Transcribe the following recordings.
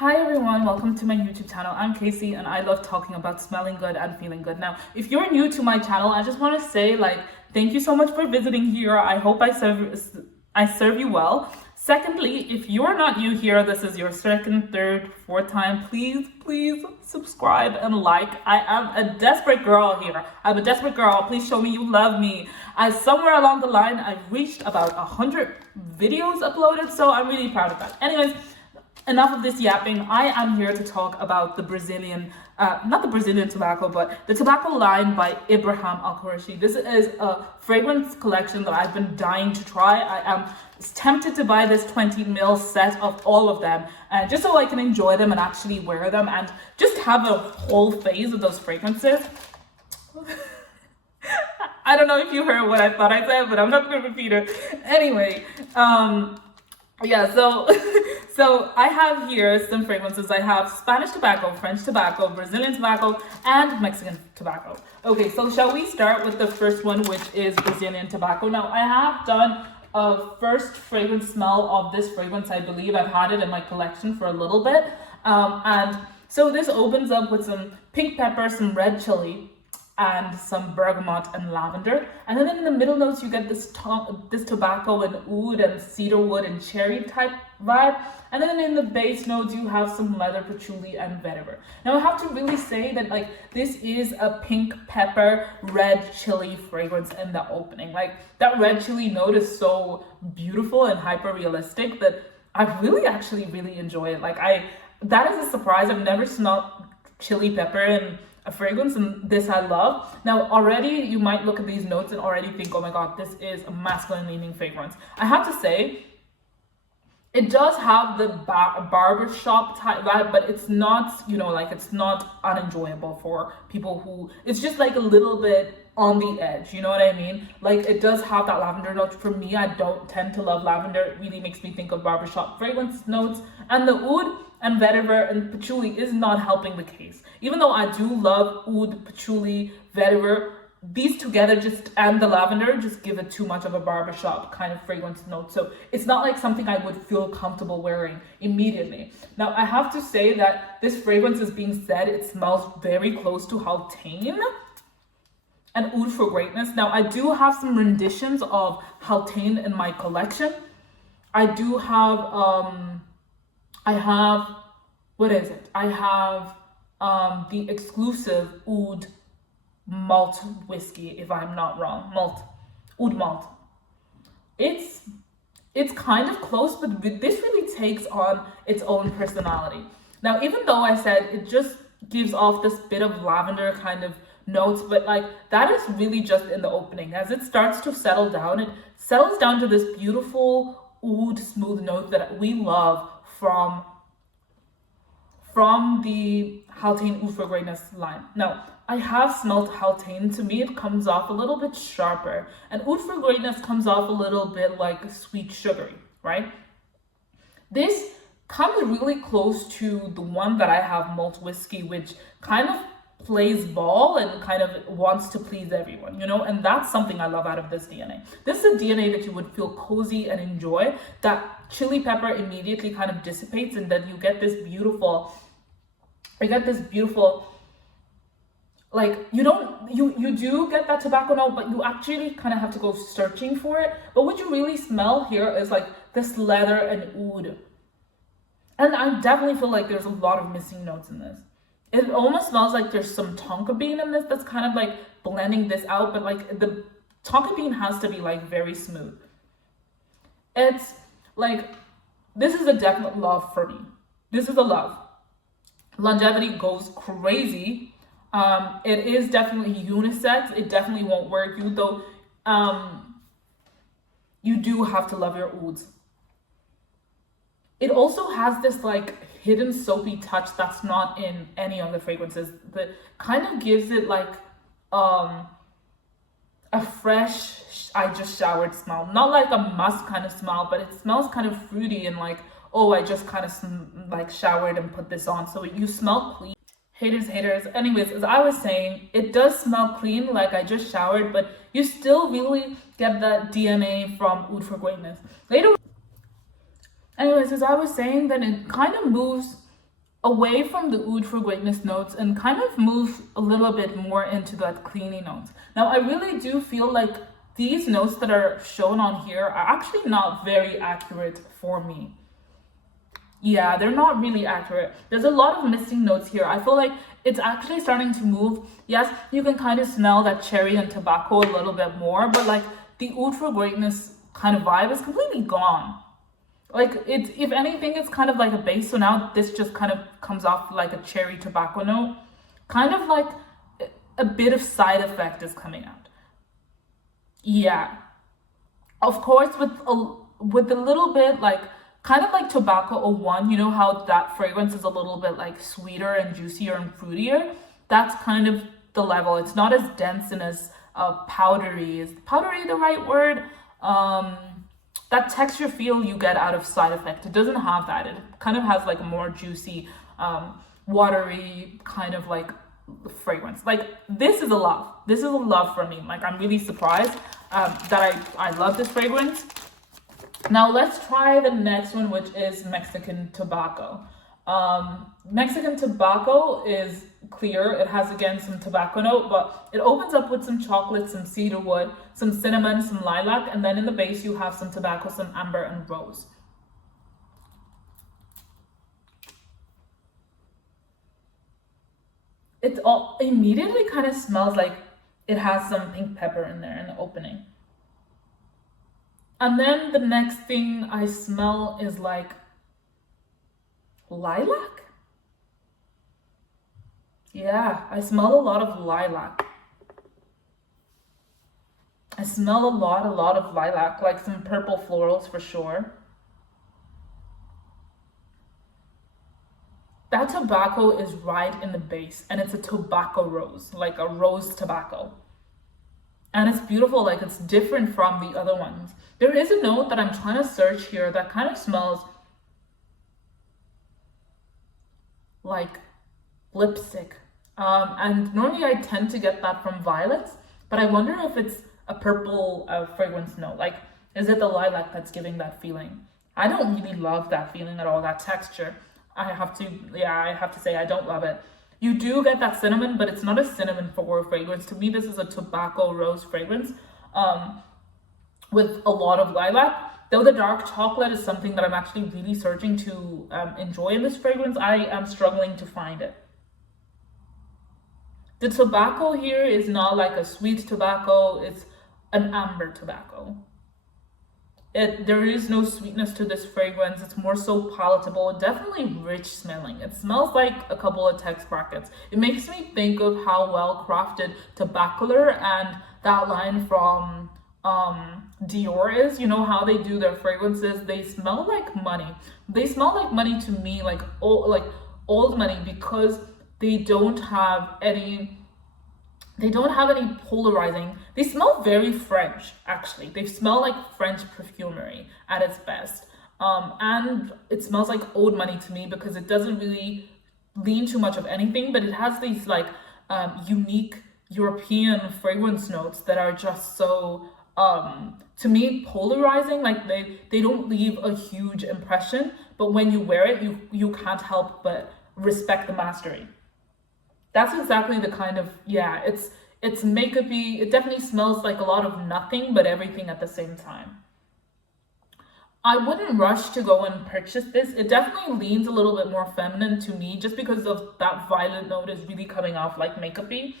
Hi everyone, welcome to my YouTube channel. I'm Casey and I love talking about smelling good and feeling good. Now, if you're new to my channel, I just want to say thank you so much for visiting here. I hope I serve you well. Secondly, if you're not new here, this is your second, third, fourth time, please subscribe and like. I am a desperate girl here. I'm a desperate girl. Please show me you love me. Somewhere along the line, I've reached about 100 videos uploaded, so I'm really proud of that. Anyways, enough of this yapping. I am here to talk about the Brazilian, not the Brazilian tobacco, but the tobacco line by Ibraheem AlQurashi. This is a fragrance collection that I've been dying to try. I am tempted to buy this 20 ml set of all of them, just so I can enjoy them and actually wear them and just have a whole phase of those fragrances. I don't know if you heard what I thought I said, but I'm not going to repeat it. Anyway, yeah, so I have here some fragrances. I have Spanish tobacco, French tobacco, Brazilian tobacco, and Mexican tobacco. Okay, so shall we start with the first one, which is Brazilian tobacco. Now, I have done a first fragrance smell of this fragrance. I believe I've had it in my collection for a little bit. And so this opens up with some pink pepper, some red chili, and some bergamot and lavender. And then in the middle notes, you get this tobacco and oud and cedarwood and cherry type vibe. And then in the base notes, you have some leather, patchouli, and vetiver. Now, I have to really say that this is a pink pepper, red chili fragrance in the opening. That red chili note is so beautiful and hyper realistic that I actually really enjoy it. That is a surprise. I've never smelled chili pepper in a fragrance, and this I love. Now, already you might look at these notes and already think, oh my god, this is a masculine leaning fragrance. I have to say, it does have the barbershop type vibe, but it's not, it's not unenjoyable for people who, it's just a little bit on the edge, you know what I mean? It does have that lavender note. For me, I don't tend to love lavender. It really makes me think of barbershop fragrance notes. And the oud and vetiver and patchouli is not helping the case. Even though I do love oud, patchouli, vetiver, these together and the lavender just give it too much of a barbershop kind of fragrance note. So it's not something I would feel comfortable wearing immediately. Now, I have to say that this fragrance is being said, it smells very close to Haltane and Oud for Greatness. Now, I do have some renditions of Haltane in my collection. I do have, what is it? I have the exclusive Oud malt whiskey, if I'm not wrong. Oud malt. It's kind of close, but this really takes on its own personality. Now, even though I said it just gives off this bit of lavender kind of notes, but that is really just in the opening. As it starts to settle down, it settles down to this beautiful oud smooth note that we love from the Haltane Oud for Greatness line. Now, I have smelled Haltane. To me, it comes off a little bit sharper, and Oud for Greatness comes off a little bit sweet sugary, right? This comes really close to the one that I have, malt whiskey, which kind of plays ball and kind of wants to please everyone, and that's something I love out of this DNA. This is a DNA that you would feel cozy and enjoy. That chili pepper immediately kind of dissipates, and then you get this beautiful, you do get that tobacco note, but you actually kind of have to go searching for it. But what you really smell here is this leather and oud. And I definitely feel there's a lot of missing notes in this. It almost smells like there's some tonka bean in this that's kind of blending this out, but the tonka bean has to be very smooth. It's this is a definite love for me. This is a love. Longevity goes crazy. It is definitely unisex. It definitely won't wear you, though. You do have to love your ouds. It also has this hidden soapy touch that's not in any of the fragrances, that kind of gives it a fresh, I just showered smell. Not a musk kind of smell, but it smells kind of fruity and oh, I just kind of showered and put this on. So you smell clean. Haters. Anyways, as I was saying, it does smell clean, I just showered, but you still really get that DNA from Oud for Greatness. Later, anyways, as I was saying, then it kind of moves away from the oud for greatness notes and kind of move a little bit more into that cleaning notes. Now, I really do feel like these notes that are shown on here are actually not very accurate for me. Yeah, they're not really accurate. There's a lot of missing notes here. I feel like it's actually starting to move. Yes, you can kind of smell that cherry and tobacco a little bit more, but like the oud for greatness kind of vibe is completely gone. Like it's, if anything, it's kind of like a base. So now this just kind of comes off like a cherry tobacco note, kind of like a bit of side effect is coming out. Yeah, of course, with a little bit like kind of like tobacco 01, you know how that fragrance is a little bit like sweeter and juicier and fruitier. That's kind of the level. It's not as dense and as powdery. Is powdery the right word? That texture feel you get out of side effect, it doesn't have that. It kind of has like a more juicy, watery kind of like fragrance. Like this is a love. This is a love for me. Like I'm really surprised that I love this fragrance. Now let's try the next one, which is Mexican tobacco. Mexican tobacco is clear. It has again some tobacco note, but it opens up with some chocolate, some cedar wood, some cinnamon, some lilac, and then in the base you have some tobacco, some amber, and rose. It all immediately kind of smells like it has some pink pepper in there in the opening. And then the next thing I smell is like lilac. Yeah, I smell a lot of lilac. I smell a lot of lilac, like some purple florals for sure. That tobacco is right in the base, and it's a tobacco rose, like a rose tobacco. And it's beautiful, like it's different from the other ones. There is a note that I'm trying to search here that kind of smells like lipstick. And normally I tend to get that from violets, but I wonder if it's a purple fragrance note. Like, is it the lilac that's giving that feeling? I don't really love that feeling at all, that texture. I have to say I don't love it. You do get that cinnamon, but it's not a cinnamon forward fragrance. To me, this is a tobacco rose fragrance with a lot of lilac. Though the dark chocolate is something that I'm actually really searching to enjoy in this fragrance, I am struggling to find it. The tobacco here is not like a sweet tobacco, it's an amber tobacco. There is no sweetness to this fragrance. It's more so palatable, definitely rich smelling. It smells like a couple of text brackets. It makes me think of how well crafted Tobaccolor and that line from Dior is. You know how they do their fragrances? They smell like money. They smell like money to me, like old money, because they don't have any polarizing. They smell very French, actually. They smell like French perfumery at its best. And it smells like old money to me because it doesn't really lean too much of anything, but it has these like unique European fragrance notes that are just so, to me, polarizing. Like they don't leave a huge impression, but when you wear it, you can't help but respect the mastery. That's exactly the kind of, yeah, it's makeup-y. It definitely smells like a lot of nothing but everything at the same time. I wouldn't rush to go and purchase this. It definitely leans a little bit more feminine to me just because of that violet note is really coming off like makeup-y.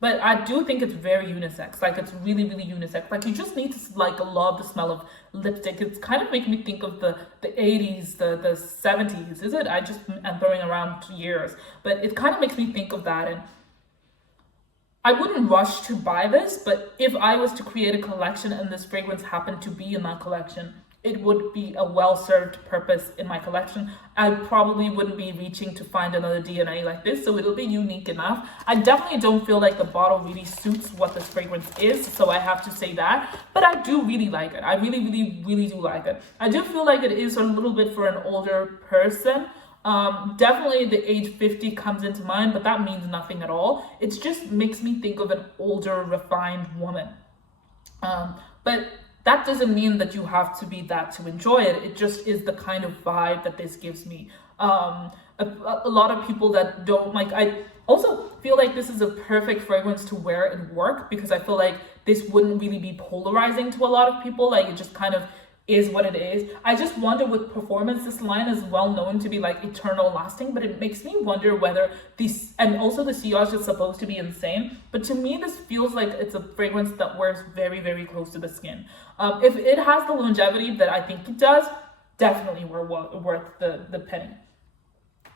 But I do think it's very unisex. Like it's really, really unisex. Like you just need to like love the smell of lipstick. It's kind of making me think of the 80s, the 70s. Is it? I just am throwing around years. But it kind of makes me think of that. And I wouldn't rush to buy this, but if I was to create a collection and this fragrance happened to be in that collection, it would be a well-served purpose in my collection. I probably wouldn't be reaching to find another DNA like this, so it'll be unique enough. I definitely don't feel like the bottle really suits what this fragrance is, so I have to say that. But I do really like it. I really, really, really do like it. I do feel like it is a little bit for an older person. Definitely the age 50 comes into mind, but that means nothing at all. It just makes me think of an older, refined woman. But that doesn't mean that you have to be that to enjoy it. It just is the kind of vibe that this gives me. A lot of people that don't like. I also feel like this is a perfect fragrance to wear in work because I feel like this wouldn't really be polarizing to a lot of people. Like it just kind of is what it is. I just wonder with performance, this line is well known to be like eternal lasting, but it makes me wonder whether these, and also the sillage is supposed to be insane, but to me this feels like it's a fragrance that wears very, very close to the skin. If it has the longevity that I think it does, definitely worth the penny.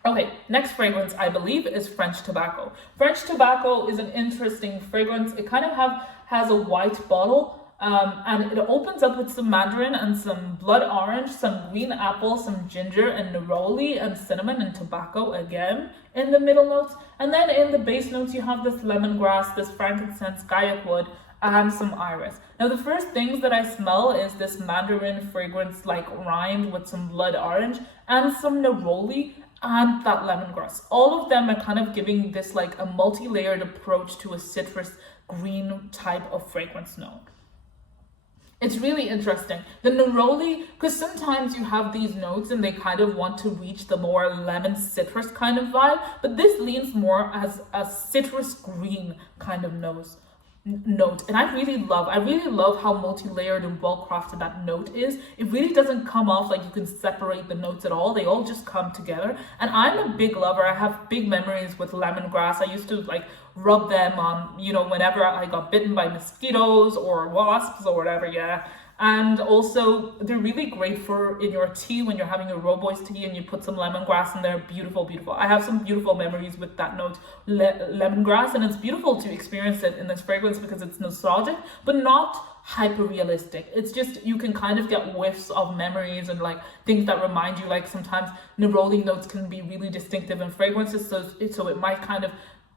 Okay, next fragrance I believe is French Tobacco. French Tobacco is an interesting fragrance. It kind of has a white bottle, and it opens up with some mandarin and some blood orange, some green apple, some ginger and neroli and cinnamon and tobacco again in the middle notes. And then in the base notes you have this lemongrass, this frankincense, gaiac wood, and some iris. Now the first things that I smell is this mandarin fragrance like rind with some blood orange and some neroli and that lemongrass. All of them are kind of giving this like a multi-layered approach to a citrus green type of fragrance note. It's really interesting. The neroli, because sometimes you have these notes and they kind of want to reach the more lemon citrus kind of vibe, but this leans more as a citrus green kind of note. And I really love how multi-layered and well-crafted that note is. It really doesn't come off like you can separate the notes at all. They all just come together. And I'm a big lover. I have big memories with lemongrass. I used to like rub them on, whenever I got bitten by mosquitoes or wasps or whatever, yeah. And also, they're really great for in your tea when you're having a robois tea and you put some lemongrass in there. Beautiful, beautiful. I have some beautiful memories with that note, lemongrass, and it's beautiful to experience it in this fragrance because it's nostalgic, but not hyper realistic. It's just, you can kind of get whiffs of memories and like things that remind you, like sometimes neroli notes can be really distinctive in fragrances, so it might kind of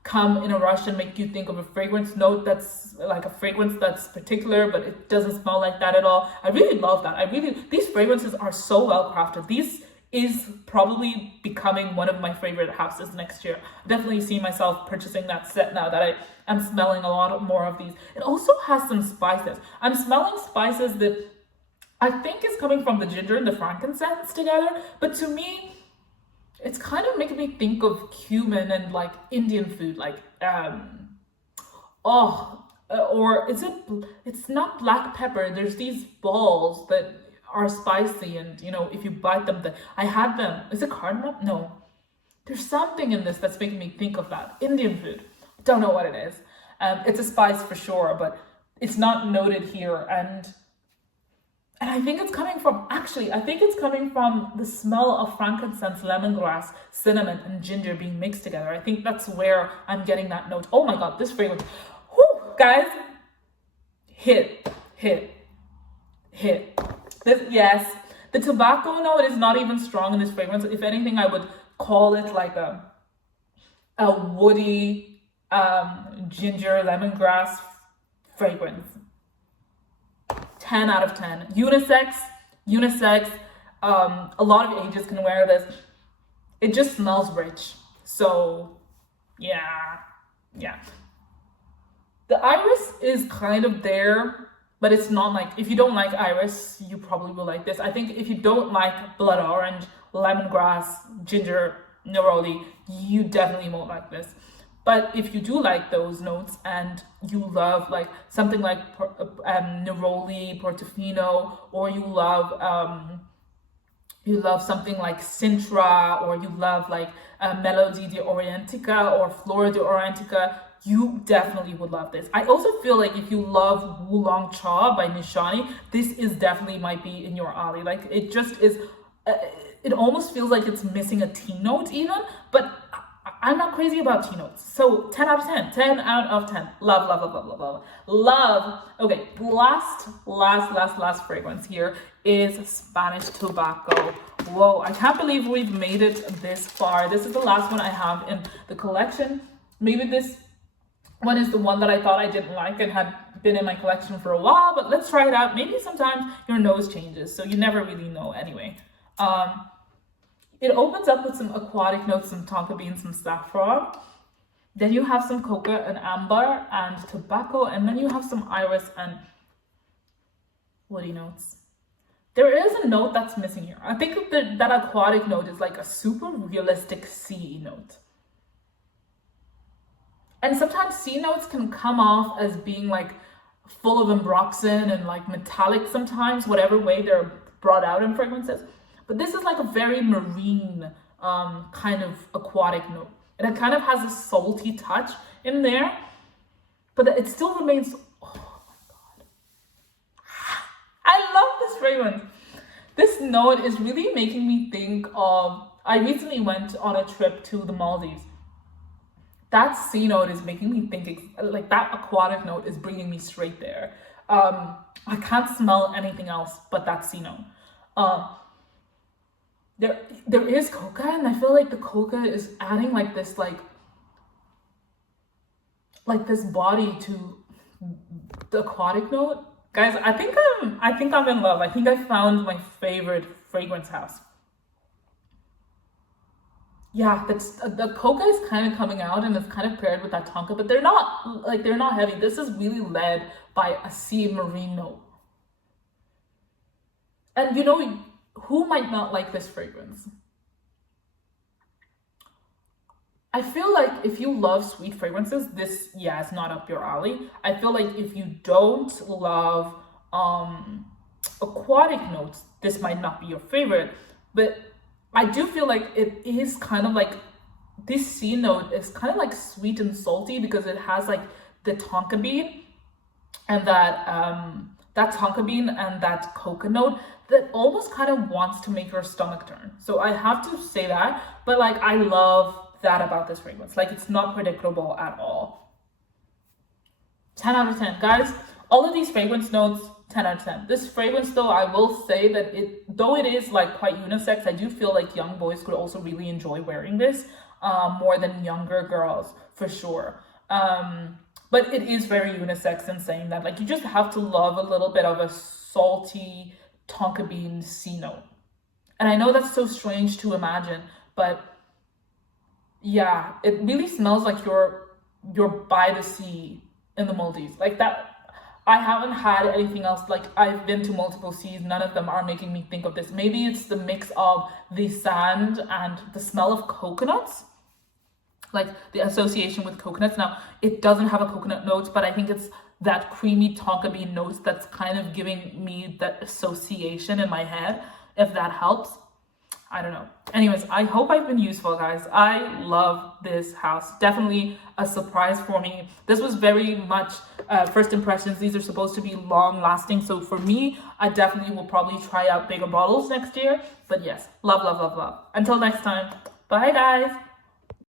come in a rush and make you think of a fragrance note that's like a fragrance that's particular, but it doesn't smell like that at all. I really love that. These fragrances are so well crafted. These is probably becoming one of my favorite houses next year. I definitely see myself purchasing that set now that I am smelling a lot more of these. It also has some spices. I'm smelling spices that I think is coming from the ginger and the frankincense together, but to me, it's kind of making me think of cumin and like Indian food, like or it's not black pepper. There's these balls that are spicy, and if you bite them, I had them. Is it cardamom? No, there's something in this that's making me think of that Indian food. Don't know what it is. It's a spice for sure, but it's not noted here, and I think it's coming from the smell of frankincense, lemongrass, cinnamon, and ginger being mixed together. I think that's where I'm getting that note. Oh my God, this fragrance. Whew, guys. Hit. Yes. The tobacco note is not even strong in this fragrance. If anything, I would call it like a woody ginger lemongrass fragrance. 10 out of 10. Unisex. A lot of ages can wear this. It just smells rich. So, yeah. The iris is kind of there, but it's not like, if you don't like iris, you probably will like this. I think if you don't like blood orange, lemongrass, ginger, neroli, you definitely won't like this. But if you do like those notes and you love like something like neroli, portofino, or you love something like Sintra, or you love like Melody de Orientica or Flora de Orientica, you definitely would love this. I also feel like if you love Oolong Cha by Nishani, this is definitely might be in your alley. Like it just is, it almost feels like it's missing a tea note even, but I'm not crazy about tea notes. So 10 out of 10. 10 out of 10. Love. Okay, last fragrance here is Spanish Tobacco. Whoa, I can't believe we've made it this far. This is the last one I have in the collection. Maybe this one is the one that I thought I didn't like and had been in my collection for a while, but let's try it out. Maybe sometimes your nose changes, so you never really know anyway. It opens up with some aquatic notes, some tonka beans, some saffron. Then you have some coca and amber and tobacco, and then you have some iris and woody notes. there is a note that's missing here. I think that aquatic note is like a super realistic sea note. And sometimes sea notes can come off as being like full of ambroxan and like metallic sometimes, whatever way they're brought out in fragrances. But this is like a very marine kind of aquatic note. And it kind of has a salty touch in there, but it still remains, oh my God. I love this fragrance. This note is really making me think of, I recently went on a trip to the Maldives. That sea note is making me think, like that aquatic note is bringing me straight there. I can't smell anything else but that sea note. There is coca, and I feel like the coca is adding like this, like this body to the aquatic note. Guys, I think I'm in love. I think I found my favorite fragrance house. Yeah, that's the coca is kind of coming out, and it's kind of paired with that tonka, but they're not heavy. This is really led by a sea marine note. And you know, who might not like this fragrance? I feel like if you love sweet fragrances, this, yeah, it's not up your alley. I feel like if you don't love aquatic notes, this might not be your favorite. But I do feel like it is kind of like, this sea note is kind of like sweet and salty because it has like the tonka bean and that tonka bean and that coca note that almost kind of wants to make your stomach turn. So I have to say that, but like I love that about this fragrance. Like it's not predictable at all. 10 out of 10, guys. All of these fragrance notes, 10 out of 10. This fragrance though, I will say that though it is like quite unisex, I do feel like young boys could also really enjoy wearing this more than younger girls for sure. But it is very unisex in saying that, like, you just have to love a little bit of a salty tonka bean sea note. And I know that's so strange to imagine, but yeah, it really smells like you're by the sea in the Maldives. Like that, I haven't had anything else. Like I've been to multiple seas, none of them are making me think of this. Maybe it's the mix of the sand and the smell of coconuts, like the association with coconuts. Now, it doesn't have a coconut note, but I think it's that creamy tonka bean notes that's kind of giving me that association in my head, if that helps. I don't know. Anyways, I hope I've been useful, guys. I love this house. Definitely a surprise for me. This was very much first impressions. These are supposed to be long lasting. So for me, I definitely will probably try out bigger bottles next year. But yes, love, love, love, love. Until next time. Bye, guys.